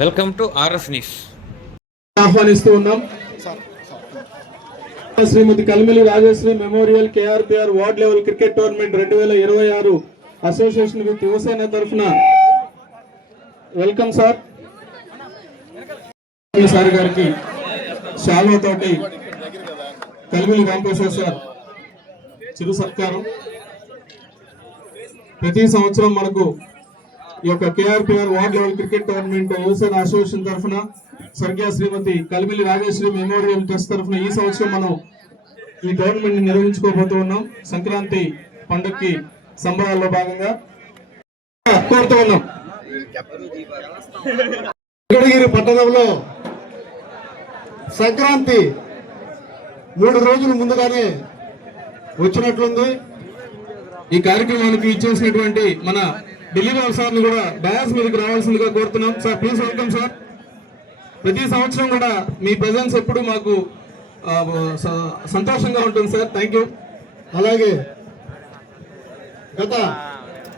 Welcome to RS news. ఆహ్వానిస్తూ ఉన్నాం. Shrimati Kalimili Rajashri memorial KRPR ward level cricket tournament రెండు వేల ఇరవై ఆరు అసోసియేషన్ విత్ యువసేన తరఫున వెల్కమ్ సార్. సార్ గారికి శాలువ తోటి కలిమిలి రామప్రసాద్ సార్ చిరు సత్కారం. ప్రతి సంవత్సరం మనకు ఈ యొక్క KRPR ward level cricket tournament Yuvasena association తరఫున స్వర్గీయ శ్రీమతి కలిమిలి రాజేశ్వరి మెమోరియల్ ట్రస్ట్ తరఫున ఈ సంవత్సరం మనం ఈ టోర్నమెంట్ని నిర్వహించుకోబోతూ ఉన్నాం. సంక్రాంతి పండుగకి సంబరాల్లో భాగంగా కోరుతూ ఉన్నాం. వెంకటగిరి పట్టణంలో సంక్రాంతి మూడు రోజులు ముందుగానే వచ్చినట్లుంది. ఈ కార్యక్రమానికి ఇచ్చేసినటువంటి మన ఢిల్లీ సార్ని కూడా డయాస్ మీదకి రావాల్సిందిగా కోరుతున్నాం. సార్ ప్లీజ్ వెల్కమ్ సార్ ప్రతి సంవత్సరం కూడా మీ ప్రజెన్స్ ఎప్పుడు మాకు సంతోషంగా ఉంటుంది సార్ థ్యాంక్ యూ అలాగే గత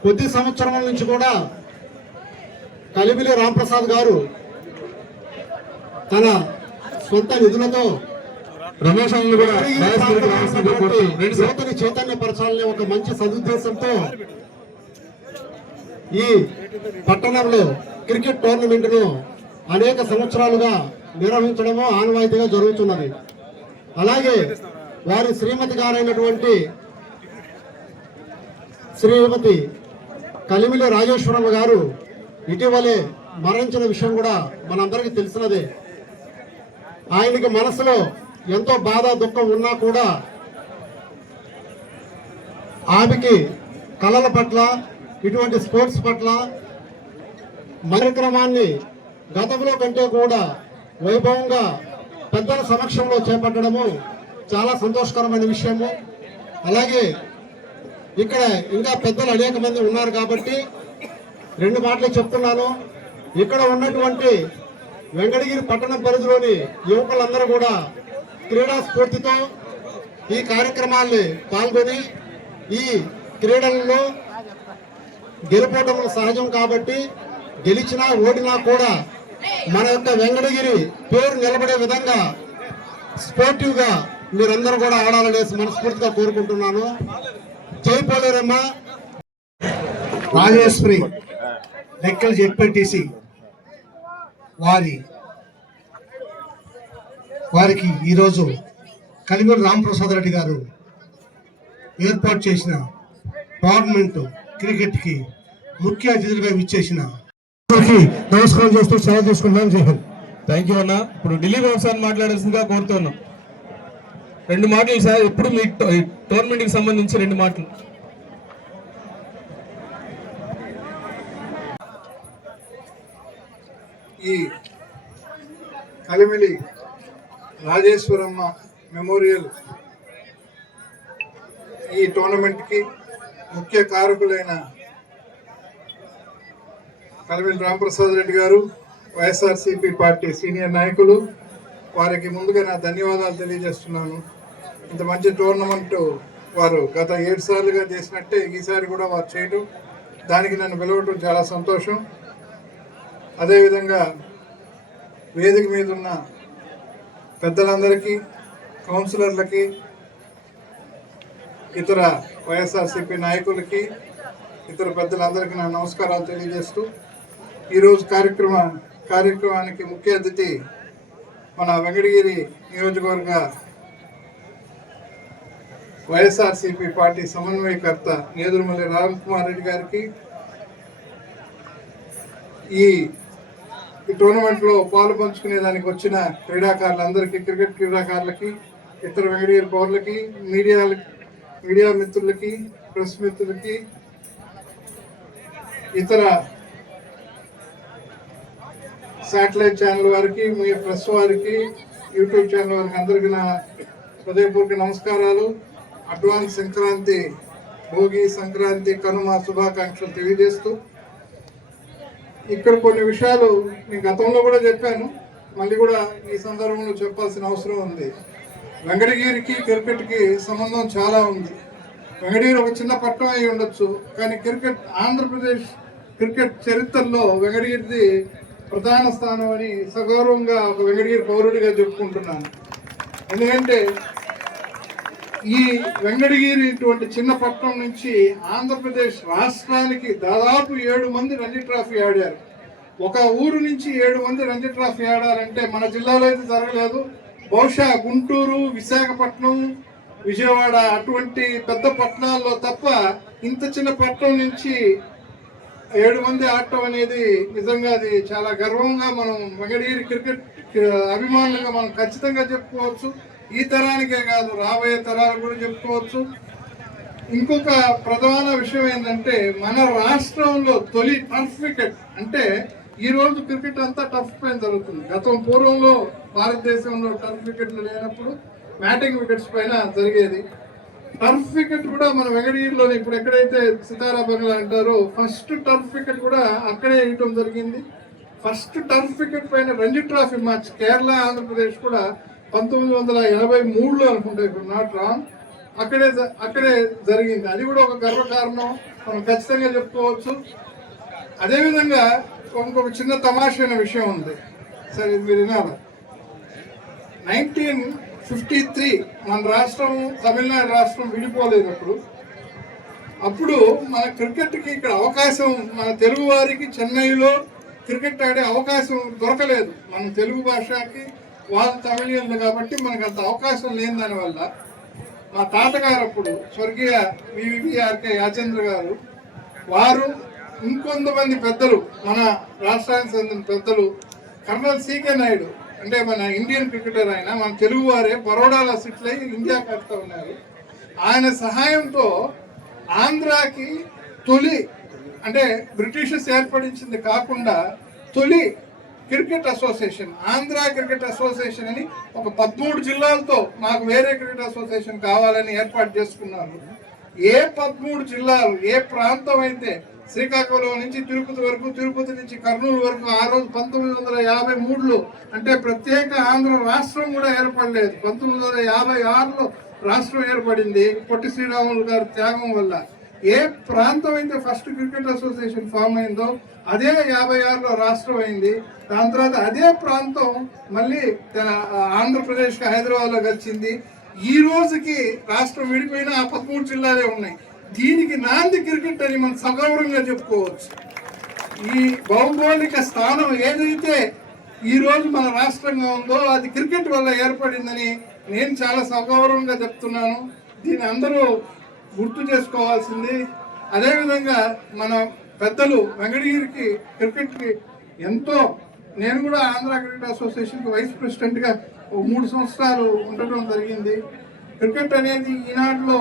కొద్ది సంవత్సరాల నుంచి కూడా కలిమిలి రాంప్రసాద్ గారు తన సొంత నిధులతో రమేష్ కూడా యువతని చైతన్యపరచాలనే ఒక మంచి సదుద్దేశంతో ఈ పట్టణంలో క్రికెట్ టోర్నమెంట్ను అనేక సంవత్సరాలుగా నిర్వహించడము ఆనవాయితీగా జరుగుతున్నది. అలాగే వారి శ్రీమతి గారైనటువంటి శ్రీమతి కలిమిలి రాజేశ్వరమ్మ గారు ఇటీవలే మరణించిన విషయం కూడా మనందరికీ తెలిసినదే. ఆయనకి మనసులో ఎంతో బాధ దుఃఖం ఉన్నా కూడా ఆమెకి కళల పట్ల ఇటువంటి స్పోర్ట్స్ పట్ల కార్యక్రమాన్ని గతంలో కంటే కూడా వైభవంగా పెద్దల సమక్షంలో చేపట్టడము చాలా సంతోషకరమైన విషయము. అలాగే ఇక్కడ ఇంకా పెద్దలు అనేక మంది ఉన్నారు కాబట్టి రెండు మాటలు చెప్తున్నాను. ఇక్కడ ఉన్నటువంటి వెంకటగిరి పట్టణ పరిధిలోని యువకులందరూ కూడా క్రీడా స్ఫూర్తితో ఈ కార్యక్రమాల్ని పాల్గొని ఈ క్రీడలలో గెలుపోవటం సహజం కాబట్టి గెలిచినా ఓడినా కూడా మన యొక్క వెంకటగిరి పేరు నిలబడే విధంగా స్పోర్టివ్గా మీరందరూ కూడా ఆడాలనేసి మనస్ఫూర్తిగా కోరుకుంటున్నాను. జైపోలేరమ్మ రాజేశ్వరి లెక్కలు జెడ్పీటీసీ వారి వారికి ఈరోజు కలిమూరి రామప్రసాద్ రెడ్డి గారు ఏర్పాటు చేసిన టోర్నమెంటు క్రికెట్కి ముఖ్య అతిథులుగా విచ్చేసిన నమస్కారం చేస్తూ సెలవు తీసుకుంటున్నాను జై హింద్. థ్యాంక్ యూ అన్న. ఇప్పుడు ఢిల్లీ సార్ మాట్లాడాల్సిందిగా కోరుతున్నాం రెండు మాటలు సార్ ఎప్పుడు మీ టోర్నమెంట్కి సంబంధించి రెండు మాటలు. ఈ కలిమిలి రాజేశ్వరమ్మ మెమోరియల్ ఈ టోర్నమెంట్కి ముఖ్య కారకులైన కలవెల్ రామప్రసాద్ రెడ్డి గారు వైఎస్ఆర్సీపీ పార్టీ సీనియర్ నాయకులు వారికి ముందుగా నా ధన్యవాదాలు తెలియజేస్తున్నాను. ఇంత మంచి టోర్నమెంట్ వారు గత ఏడు సార్లుగా చేసినట్టే ఈసారి కూడా వారు చేయటం దానికి నన్ను పిలవటం చాలా సంతోషం. అదేవిధంగా వేదిక మీద ఉన్న పెద్దలందరికీ కౌన్సిలర్లకి ఇతర వైఎస్ఆర్సీపీ నాయకులకి ఇతర పెద్దలందరికీ నా నమస్కారాలు తెలియజేస్తూ ఈరోజు కార్యక్రమ కార్యక్రమానికి ముఖ్య అతిథి మన వెంకటగిరి నియోజకవర్గ వైఎస్ఆర్సీపీ పార్టీ సమన్వయకర్త నేదురుమల్లి రామ్ కుమార్ రెడ్డి గారికి ఈ టోర్నమెంట్లో పాలు పంచుకునే దానికి వచ్చిన క్రీడాకారులందరికీ క్రికెట్ క్రీడాకారులకి ఇతర వెంకటగిరి పౌరులకి మీడియాలకి మీడియా మిత్రులకి ప్రెస్ మిత్రులకి ఇతర శాటిలైట్ ఛానల్ వారికి మీ ప్రెస్ వారికి యూట్యూబ్ ఛానల్ వారికి అందరికీ నా హృదయపూర్వక నమస్కారాలు. అడ్వాన్స్ సంక్రాంతి భోగి సంక్రాంతి కనుమ శుభాకాంక్షలు తెలియజేస్తూ ఇక్కడ కొన్ని విషయాలు నేను గతంలో కూడా చెప్పాను. మళ్ళీ కూడా ఈ సందర్భంలో చెప్పాల్సిన అవసరం ఉంది. వెంకటగిరికి క్రికెట్కి సంబంధం చాలా ఉంది. వెంకటగిరి ఒక చిన్న పట్టణం అయి ఉండొచ్చు కానీ క్రికెట్ ఆంధ్రప్రదేశ్ క్రికెట్ చరిత్రలో వెంకటగిరిది ప్రధాన స్థానం అని సగౌరవంగా ఒక వెంకటగిరి పౌరుడిగా చెప్పుకుంటున్నాను. ఎందుకంటే ఈ వెంకటగిరి ఇటువంటి చిన్న పట్టణం నుంచి ఆంధ్రప్రదేశ్ రాష్ట్రానికి దాదాపు ఏడు మంది రంజీ ట్రాఫీ ఆడారు. ఒక ఊరు నుంచి ఏడు మంది రంజీ ట్రాఫీ ఆడారంటే మన జిల్లాలో అయితే జరగలేదు బహుశా గుంటూరు విశాఖపట్నం విజయవాడ అటువంటి పెద్ద పట్టణాల్లో తప్ప ఇంత చిన్న పట్టణం నుంచి ఏడు మంది ఆడటం అనేది నిజంగా అది చాలా గర్వంగా మనం మంగళగిరి క్రికెట్ అభిమానులుగా మనం ఖచ్చితంగా చెప్పుకోవచ్చు. ఈ తరానికే కాదు రాబోయే తరాలు కూడా చెప్పుకోవచ్చు. ఇంకొక ప్రధాన విషయం ఏంటంటే మన రాష్ట్రంలో తొలి టర్ఫ్ క్రికెట్ అంటే ఈరోజు క్రికెట్ అంతా టఫ్ పైన జరుగుతుంది. గతం పూర్వంలో భారతదేశంలో టర్ఫ్ వికెట్లు లేనప్పుడు మ్యాటింగ్ వికెట్స్ పైన జరిగేది. టర్ఫ్ వికెట్ కూడా మన వెంకటగిరిలో ఇప్పుడు ఎక్కడైతే సితారా బంగ్లా అంటారో ఫస్ట్ టర్ఫ్ వికెట్ కూడా అక్కడే వేయటం జరిగింది. ఫస్ట్ టర్ఫ్ వికెట్ పైన రంజీ ట్రాఫీ మ్యాచ్ కేరళ ఆంధ్రప్రదేశ్ కూడా పంతొమ్మిది వందల ఎనభై మూడులో అనుకుంటా ఇప్పుడు నాట్ రాంగ్ అక్కడే జ- అక్కడే జరిగింది. అది కూడా ఒక గర్వకారణం మనం ఖచ్చితంగా చెప్పుకోవచ్చు. అదేవిధంగా ఇంకొక చిన్న తమాషైన విషయం ఉంది. సరే ఇది మీరు వినాలి? నైన్టీన్ ఫిఫ్టీ త్రీ మన రాష్ట్రం తమిళనాడు రాష్ట్రం విడిపోలేనప్పుడు అప్పుడు మన క్రికెట్కి ఇక్కడ అవకాశం మన తెలుగు వారికి చెన్నైలో క్రికెట్ ఆడే అవకాశం దొరకలేదు. మన తెలుగు భాషకి వాళ్ళు తమిళీయులు కాబట్టి మనకు అంత అవకాశం లేని దానివల్ల మా తాతగారు అప్పుడు స్వర్గీయ వివిఆర్కే యాచంద్ర గారు వారు ఇంకొంతమంది పెద్దలు మన రాష్ట్రానికి చెందిన పెద్దలు కర్నల్ సీకే నాయుడు అంటే మన ఇండియన్ క్రికెటర్ ఆయన మన తెలుగు వారే బరోడాలో సెటిల్ అయ్యి ఇండియా కడతా ఉన్నారు. ఆయన సహాయంతో ఆంధ్రాకి తొలి అంటే బ్రిటిషర్స్ ఏర్పడించింది కాకుండా తొలి cricket association Andhra cricket association అని ఒక పదమూడు జిల్లాలతో మాకు వేరే క్రికెట్ అసోసియేషన్ కావాలని ఏర్పాటు చేసుకున్నారు. ఏ పదమూడు జిల్లాలు ఏ ప్రాంతం అయితే శ్రీకాకుళం నుంచి తిరుపతి వరకు తిరుపతి నుంచి కర్నూలు వరకు ఆ రోజు పంతొమ్మిది వందల యాభై మూడులో అంటే ప్రత్యేక ఆంధ్ర రాష్ట్రం కూడా ఏర్పడలేదు. పంతొమ్మిది వందల యాభై ఆరులో రాష్ట్రం ఏర్పడింది పొట్టి శ్రీరాములు గారి త్యాగం వల్ల. ఏ ప్రాంతం అయితే ఫస్ట్ క్రికెట్ అసోసియేషన్ ఫామ్ అయిందో అదే యాభై ఆరులో రాష్ట్రం అయింది. దాని తర్వాత అదే ప్రాంతం మళ్ళీ ఆంధ్రప్రదేశ్కి హైదరాబాద్లో కలిసింది. ఈ రోజుకి రాష్ట్రం విడిపోయిన ఆ పదమూడు జిల్లాలే ఉన్నాయి. దీనికి నాంది క్రికెట్ అని మనం సగౌరవంగా చెప్పుకోవచ్చు. ఈ భౌగోళిక స్థానం ఏదైతే ఈ రోజు మన రాష్ట్రంగా ఉందో అది క్రికెట్ వల్ల ఏర్పడిందని నేను చాలా సగౌరవంగా చెప్తున్నాను. దీన్ని అందరూ గుర్తు చేసుకోవాల్సింది. అదేవిధంగా మన పెద్దలు వెంకటగిరికి క్రికెట్కి ఎంతో నేను కూడా ఆంధ్ర క్రికెట్ అసోసియేషన్కి వైస్ ప్రెసిడెంట్గా మూడు సంవత్సరాలు ఉండటం జరిగింది. క్రికెట్ అనేది ఈనాడులో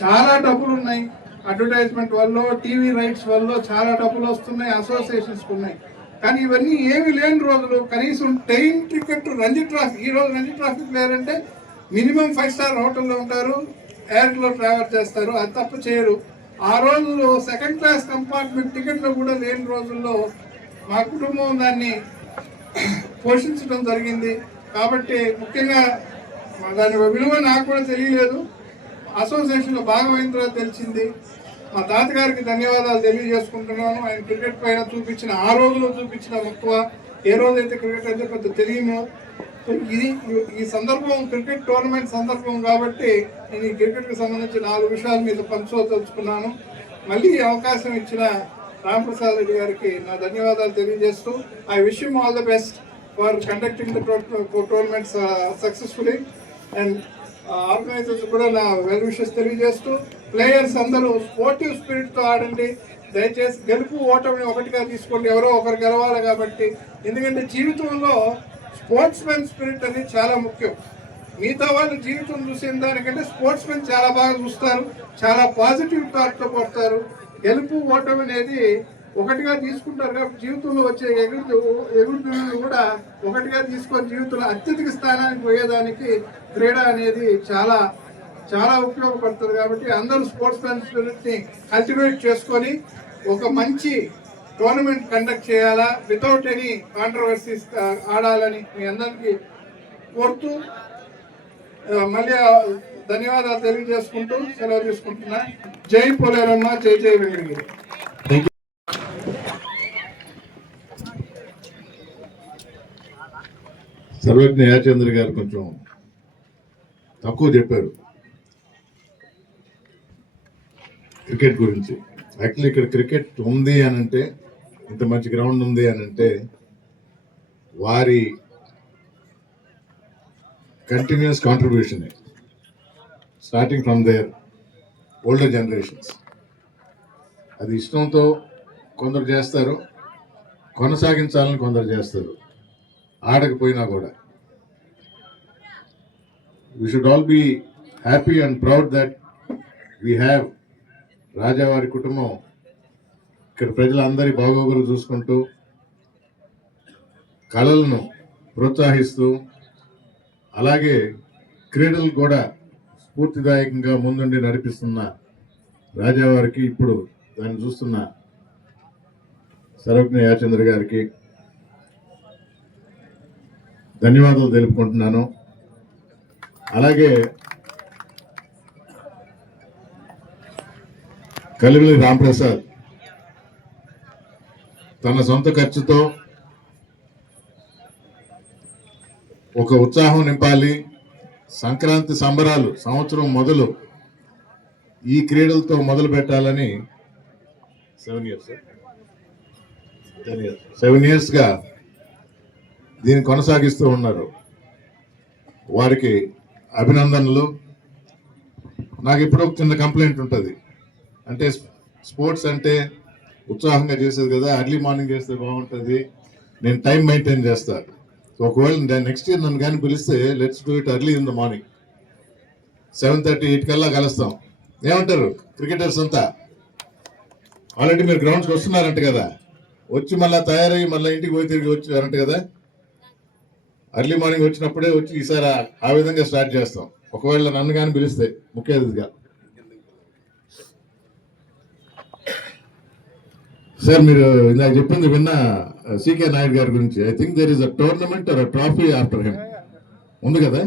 చాలా డబ్బులు ఉన్నాయి. అడ్వర్టైజ్మెంట్ వల్ల టీవీ రైట్స్ వల్ల చాలా డబ్బులు వస్తున్నాయి అసోసియేషన్స్ ఉన్నాయి. కానీ ఇవన్నీ ఏమి లేని రోజులు. కనీసం ట్రైన్ టికెట్ రంజీ ట్రాఫిక్ ఈ రోజు రంజీ ట్రాఫిక్ ప్లేయర్ అంటే మినిమం ఫైవ్ స్టార్ హోటల్లో ఉంటారు ఎయిర్లో ట్రావెల్ చేస్తారు అది తప్ప చేయరు. ఆ రోజుల్లో సెకండ్ క్లాస్ కంపార్ట్మెంట్ టికెట్లు కూడా లేని రోజుల్లో మా కుటుంబం దాన్ని పోషించడం జరిగింది. కాబట్టి ముఖ్యంగా మా దాని విలువ నాకు కూడా తెలియలేదు. అసోసియేషన్లో భాగమైన తర్వాత తెలిసింది. మా తాతగారికి ధన్యవాదాలు తెలియజేసుకుంటున్నాను. ఆయన క్రికెట్ పైన చూపించిన ఆ రోజులో చూపించిన మక్కువ ఏ రోజైతే క్రికెట్ అయితే పెద్ద తెలియను. ఇది ఈ సందర్భం క్రికెట్ టోర్నమెంట్ సందర్భం కాబట్టి నేను ఈ క్రికెట్కి సంబంధించి నాలుగు విషయాలు మీద పంచుకోదలుచుకున్నాను. మళ్ళీ ఈ అవకాశం ఇచ్చిన రామప్రసాద్ రెడ్డి గారికి నా ధన్యవాదాలు తెలియజేస్తూ I wish you all the best for conducting the tournaments successfully and organizers కూడా నా వెల్ విషెస్ తెలియజేస్తూ ప్లేయర్స్ అందరూ స్పోర్టివ్ స్పిరిట్తో ఆడండి. దయచేసి గెలుపు ఓటమిని ఒకటిగా తీసుకోండి. ఎవరో ఒకరు గెలవాలి కాబట్టి. ఎందుకంటే జీవితంలో స్పోర్ట్స్ మెన్ స్పిరిట్ అనేది చాలా ముఖ్యం. మిగతా వాళ్ళు జీవితం చూసిన దానికంటే స్పోర్ట్స్ మెన్ చాలా బాగా చూస్తారు. చాలా పాజిటివ్ థాట్ పడతారు గెలుపు ఓటమి అనేది ఒకటిగా తీసుకుంటారు కాబట్టి జీవితంలో వచ్చే ఎగుడు ఎగురుతులను కూడా ఒకటిగా తీసుకొని జీవితంలో అత్యధిక స్థానానికి పోయేదానికి క్రీడ అనేది చాలా చాలా ఉపయోగపడుతుంది కాబట్టి అందరూ స్పోర్ట్స్ మ్యాన్ స్పిరిట్ని కల్టివేట్ చేసుకొని ఒక మంచి టోర్నమెంట్ కండక్ట్ చేయాలా? వితౌట్ ఎనీ కాంట్రవర్సీస్ ఆడాలని మీ అందరికీ కోరుతూ మళ్ళీ ధన్యవాదాలు తెలియజేసుకుంటూ సెలవు తీసుకుంటున్నా. జై పోలేరమ్మ జై జై వెంకటగిరి సర్వజ్ఞ యాచంద్ర గారు కొంచెం తక్కువ చెప్పారు. క్రికెట్ గురించి. యాక్చువల్లీ ఇక్కడ క్రికెట్ ఉంది అని అంటే ఇంత మంచి గ్రౌండ్ ఉంది అని అంటే వారి continuous contribution starting from their older generations అది ఇష్టంతో కొందరు చేస్తారు కొనసాగించాలని కొందరు చేస్తారు. ఆడకపోయినా కూడా. We should all be happy and proud that we have రాజావారి కుటుంబం. ఇక్కడ ప్రజలందరి బాగోగులు చూసుకుంటూ కళలను ప్రోత్సహిస్తూ అలాగే క్రీడలు కూడా స్ఫూర్తిదాయకంగా ముందుండి నడిపిస్తున్న రాజావారికి ఇప్పుడు దాన్ని చూస్తున్న సర్వజ్ఞ యాచంద్ర గారికి ధన్యవాదాలు తెలుపుకుంటున్నాను. అలాగే కలివిలి రాంప్రసాద్ తన సొంత ఖర్చుతో ఒక ఉత్సాహం నింపాలి. సంక్రాంతి సంబరాలు సంవత్సరం మొదలు ఈ క్రీడలతో మొదలు పెట్టాలని సెవెన్ ఇయర్స్. సెవెన్ ఇయర్స్గా దీన్ని కొనసాగిస్తూ ఉన్నారు. వారికి అభినందనలు. నాకు ఇప్పుడు ఒక చిన్న కంప్లైంట్ ఉంటుంది. అంటే స్పోర్ట్స్ అంటే ఉత్సాహంగా చేసేది కదా అర్లీ మార్నింగ్ చేస్తే బాగుంటుంది. నేను టైం మెయింటైన్ చేస్తాను ఒకవేళ నెక్స్ట్ ఇయర్ నన్ను కానీ పిలిస్తే let's do it early in the morning. Seven thirty eight కల్లా కలుస్తాం. ఏమంటారు క్రికెటర్స్ అంతా? ఆల్రెడీ మీరు గ్రౌండ్స్కి వస్తున్నారంట కదా. వచ్చి మళ్ళీ తయారయ్యి మళ్ళీ ఇంటికి పోయి తిరిగి వచ్చారంట కదా. అర్లీ మార్నింగ్ వచ్చినప్పుడే వచ్చి ఈసారి ఆ- విధంగా స్టార్ట్ చేస్తాం. ఒకవేళ నన్ను కానీ పిలిస్తే ముఖ్య అతిథిగా సార్ మీరు ఇందాక చెప్పింది విన్న సీకే నాయుడు గారి గురించి. I think there is a tournament or trophy after him ఉంది కదా?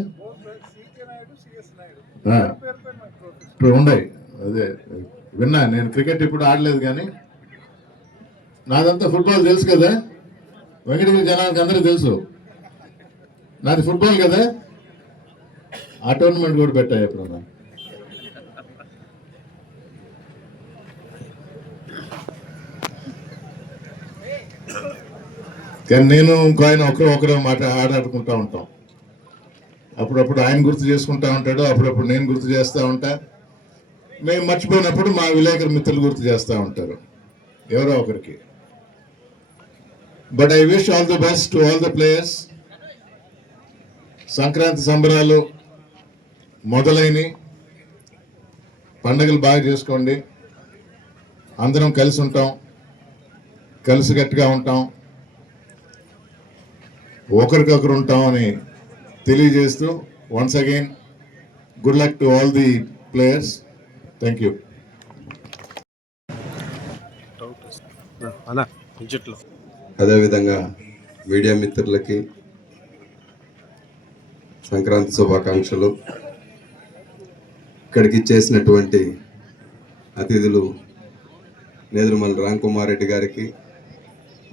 ఇప్పుడు ఉన్నాయి. అదే విన్నా నేను క్రికెట్ ఇప్పుడు ఆడలేదు కానీ. నాదంతా ఫుట్బాల్ తెలుసు కదా? వెంకటగిరి జనానికి అందరూ తెలుసు. నాది ఫుట్బాల్ కదా. ఆ టోర్నమెంట్ కూడా పెట్టా ఎప్పుడన్నా కానీ నేను ఇంకో ఆయన ఒకరు ఒకరు మాట ఆడాడుకుంటా ఉంటాం. అప్పుడప్పుడు ఆయన గుర్తు చేసుకుంటా ఉంటాడు అప్పుడప్పుడు నేను గుర్తు చేస్తూ ఉంటా. మేము మర్చిపోయినప్పుడు మా విలేకరు మిత్రులు గుర్తు చేస్తూ ఉంటారు. ఎవరో ఒకరికి. But I wish all the best to all the players Sankranti సంబరాలు మొదలైనవి. పండుగలు బాగా చేసుకోండి. అందరం కలిసి ఉంటాం. కలిసికట్టుగా ఉంటాం. ఒకరికొకరు ఉంటాం అని తెలియజేస్తూ once again good luck to all the players thank you అదేవిధంగా మీడియా మిత్రులకి సంక్రాంతి శుభాకాంక్షలు. ఇక్కడికి ఇచ్చేసినటువంటి అతిథులు నేదురుమల్ రామ్ కుమార్ రెడ్డి గారికి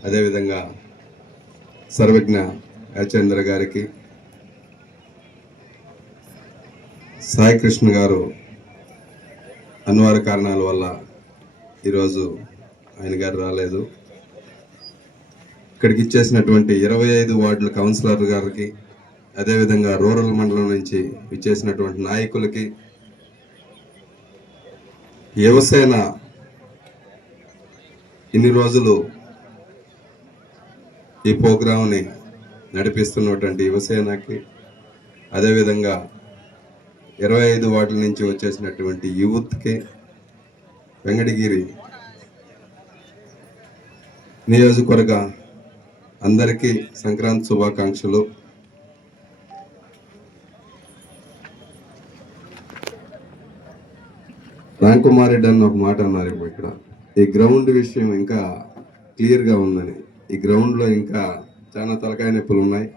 అదేవిధంగా సర్వజ్ఞ యాచంద్ర గారికి సాయి కృష్ణ గారు అనివార్య కారణాల వల్ల ఈరోజు ఆయన గారు రాలేదు. ఇక్కడికి ఇచ్చేసినటువంటి ఇరవై ఐదు వార్డుల కౌన్సిలర్ గారికి అదేవిధంగా రూరల్ మండలం నుంచి ఇచ్చేసినటువంటి నాయకులకి యువసేన ఇన్ని రోజులు ఈ ప్రోగ్రాంని నడిపిస్తున్నటువంటి యువసేనకి అదేవిధంగా ఇరవై ఐదు వార్డుల నుంచి వచ్చేసినటువంటి యూత్కి వెంకటగిరి నియోజకవర్గ అందరికీ సంక్రాంతి శుభాకాంక్షలు. రామ్ అన్న ఒక మాట అన్నారు ఇప్పుడు ఇక్కడ. ఈ గ్రౌండ్ విషయం ఇంకా క్లియర్గా ఉందని. ఈ గ్రౌండ్లో ఇంకా చాలా తలకాయ నొప్పులు ఉన్నాయి.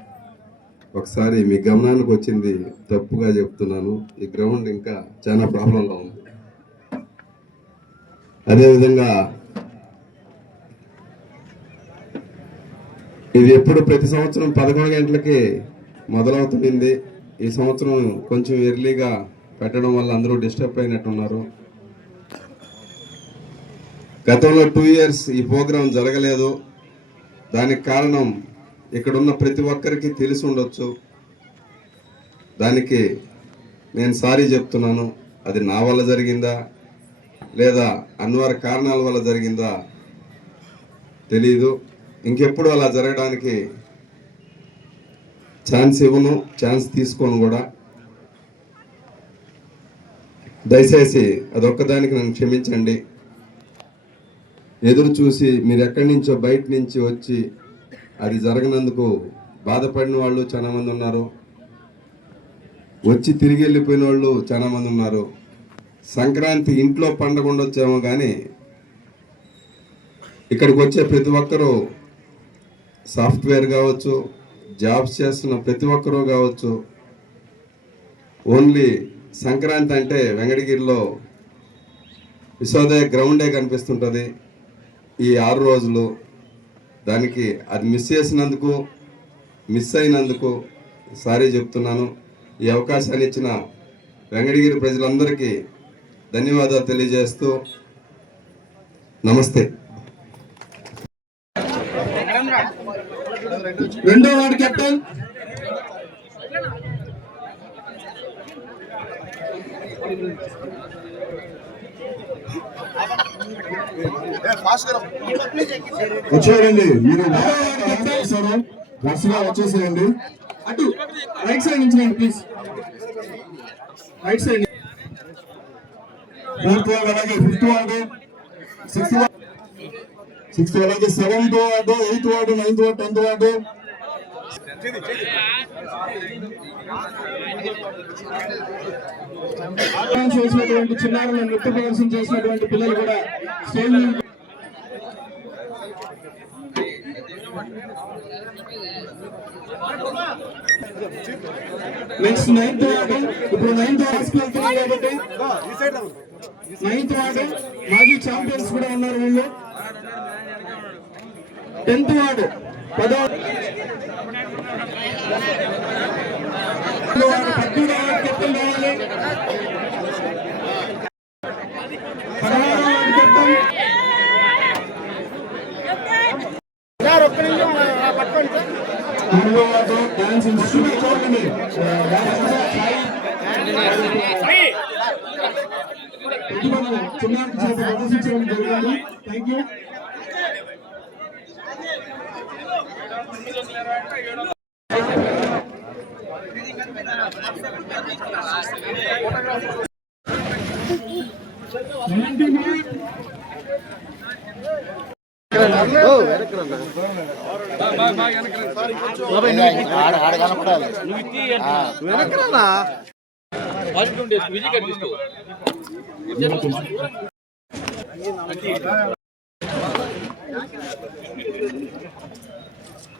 ఒకసారి మీ గమనానికి వచ్చింది తప్పుగా చెప్తున్నాను. ఈ గ్రౌండ్ ఇంకా చాలా ప్రాబ్లంలో ఉంది. అదేవిధంగా ఇది ఎప్పుడు ప్రతి సంవత్సరం పదకొండు గంటలకి మొదలవుతుంది. ఈ సంవత్సరం కొంచెం ఎర్లీగా పెట్టడం వల్ల అందరూ డిస్టర్బ్ అయినట్టున్నారు. గతంలో టూ ఇయర్స్ ఈ ప్రోగ్రాం జరగలేదు. దానికి కారణం ఇక్కడున్న ప్రతి ఒక్కరికి తెలిసి ఉండొచ్చు. దానికి నేను సారీ చెప్తున్నాను. అది నా వల్ల జరిగిందా? లేదా అన్వర్ కారణాల వల్ల జరిగిందా? తెలీదు. ఇంకెప్పుడు అలా జరగడానికి ఛాన్స్ ఇవ్వను ఛాన్స్ తీసుకోను కూడా. దయచేసి అదొక్కదానికి నన్ను క్షమించండి. ఎదురు చూసి మీరు ఎక్కడి నుంచో బయట నుంచి వచ్చి అది జరగనందుకు బాధపడిన వాళ్ళు చాలా మంది ఉన్నారు. వచ్చి తిరిగి వెళ్ళిపోయిన వాళ్ళు చాలా మంది ఉన్నారు. సంక్రాంతి ఇంట్లో పండగ ఉండొచ్చేమో కానీ ఇక్కడికి వచ్చే ప్రతి ఒక్కరూ సాఫ్ట్వేర్ కావచ్చు జాబ్స్ చేస్తున్న ప్రతి ఒక్కరూ కావచ్చు ఓన్లీ సంక్రాంతి అంటే వెంకటగిరిలో విశ్వోదయ గ్రౌండే కనిపిస్తుంటుంది. ఈ ఆరు రోజులు దానికి అది మిస్ చేసినందుకు మిస్ అయినందుకు సారీ చెప్తున్నాను. ఈ అవకాశాన్ని ఇచ్చిన వెంకటగిరి ప్రజలందరికీ ధన్యవాదాలు తెలియజేస్తూ నమస్తే. రెండో వార్డు కెప్టెన్. వచ్చేయండి. మీరు చేశారు వరుసగా వచ్చేసేయండి. అటు రైట్ సైడ్ నుంచి రండి please. Right side fourth ward అలాగే fifth ward sixth ward sixth అలాగే seventh ward eighth ward ninth ward tenth ward చేసినటువంటి చిన్నారులను నృత్య ప్రదర్శన చేసినటువంటి పిల్లలు కూడా స్టేజ్ నెక్స్ట్ నైన్త్ వార్డు. ఇప్పుడు నైన్త్ వార్డ్స్ వెళ్తున్నాం కాబట్టి నైన్త్ వార్డు. మాజీ ఛాంపియన్స్ కూడా ఉన్నారు వీళ్ళు. Tenth ward. పదో పద్దెనిమిది రావాలి డాన్స్ ఇన్స్టిట్యూట్ చూడండి ప్రతిభను చిన్నారి చేత ప్రదర్శించడం జరిగింది థ్యాంక్ యూ వెనకరన్నా ఫస్ట్ నుండి విజయ్ గారు తీసుకో అంటే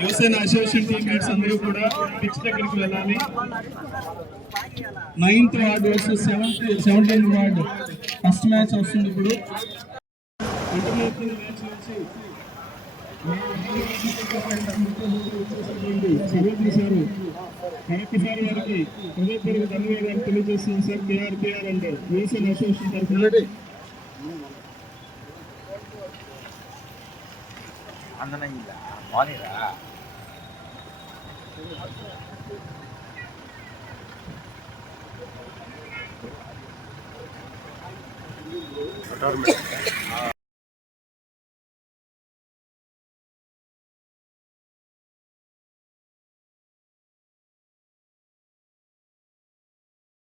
యువసేన అసోసియేషన్ టీమ్మేట్స్ అందరూ కూడా పిచ్ దగ్గరికి వెళ్ళాలి. Ninth ward versus seventh seventeenth ward. First match వస్తుంది ఇప్పుడు ఇంటర్నేషనల్ మ్యాచ్ నుంచి సర్వేంద్ర సారు. మరొకసారి వారికి హృదయపూర్వక ధన్యవాదాలు తెలియజేస్తున్నాం sir. KR KR and Yuvasena association తరఫున. அந்த இல்லை. வானிலா